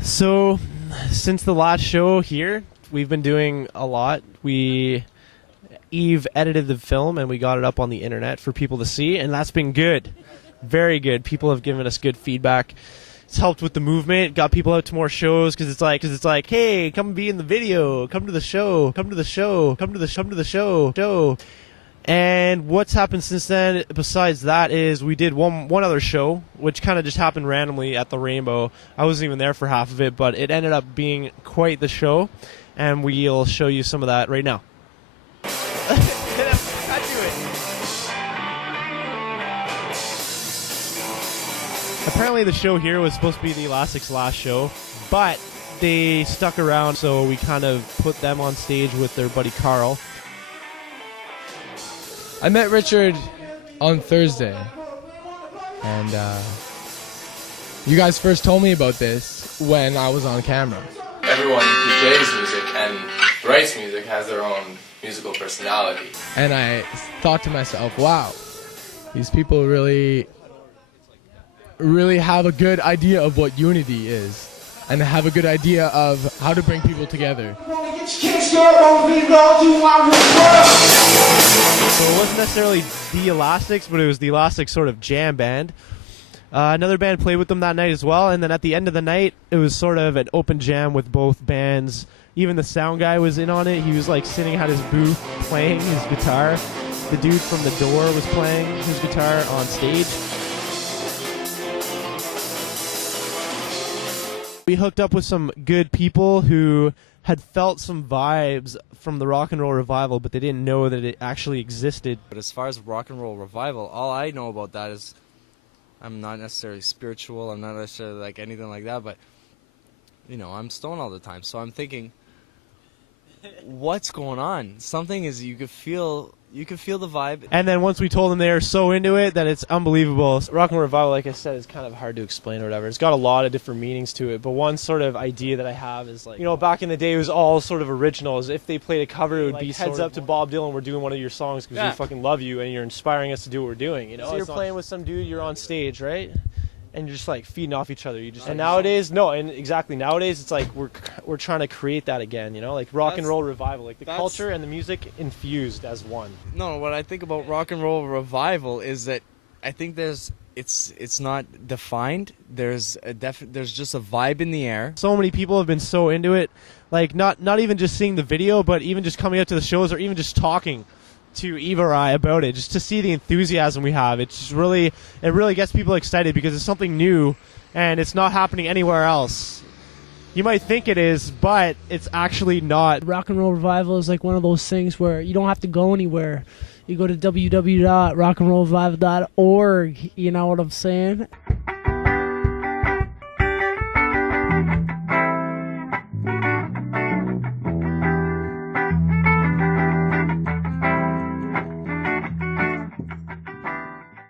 So, since the last show here, we've been doing a lot. Eve edited the film and we got it up on the internet for people to see, and that's been good. Very good. People have given us good feedback. It's helped with the movement, got people out to more shows because it's like, hey, come be in the video, come to the show, come to the show, come to the show. And what's happened since then, besides that, is we did one other show, which kind of just happened randomly at the Rainbow. I wasn't even there for half of it, but it ended up being quite the show, and we'll show you some of that right now. Apparently the show here was supposed to be the Elastic's last show, but they stuck around, so we kind of put them on stage with their buddy Carl. I met Richard on Thursday, and you guys first told me about this when I was on camera. Everyone who plays music and writes music has their own musical personality. And I thought to myself, wow, these people really have a good idea of what unity is, and have a good idea of how to bring people together. So it wasn't necessarily the Elastics, but it was the Elastics sort of jam band. Another band played with them that night as well, and then at the end of the night, it was sort of an open jam with both bands. Even the sound guy was in on it. He was like sitting at his booth playing his guitar. The dude from The Door was playing his guitar on stage. We hooked up with some good people who had felt some vibes from the rock and roll revival, but they didn't know that it actually existed. But as far as rock and roll revival, all I know about that is I'm not necessarily spiritual, I'm not necessarily like anything like that, but you know, I'm stoned all the time, so I'm thinking, what's going on? Something is, you could feel the vibe. And then once we told them they are so into it that it's unbelievable. Rock and roll revival, like I said, is kind of hard to explain or whatever. It's got a lot of different meanings to it, but one sort of idea that I have is like, you know, back in the day it was all sort of originals. If they played a cover, it would like be heads up to Bob Dylan, we're doing one of your songs because we fucking love you and you're inspiring us to do what we're doing, you know? So you're playing with some dude, you're on stage, right? And you're just like feeding off each other. You just, and nowadays, nowadays it's like we're trying to create that again, you know, like rock and roll revival, like the culture and the music infused as one. No, what I think about rock and roll revival is that I think it's not defined. There's just a vibe in the air. So many people have been so into it, like not even just seeing the video, but even just coming up to the shows or even just talking to Eva or I about it, just to see the enthusiasm we have. It's just really gets people excited because it's something new and it's not happening anywhere else. You might think it is, but it's actually not. Rock and roll revival is like one of those things where you don't have to go anywhere. You go to www.rockandrollrevival.org, you know what I'm saying?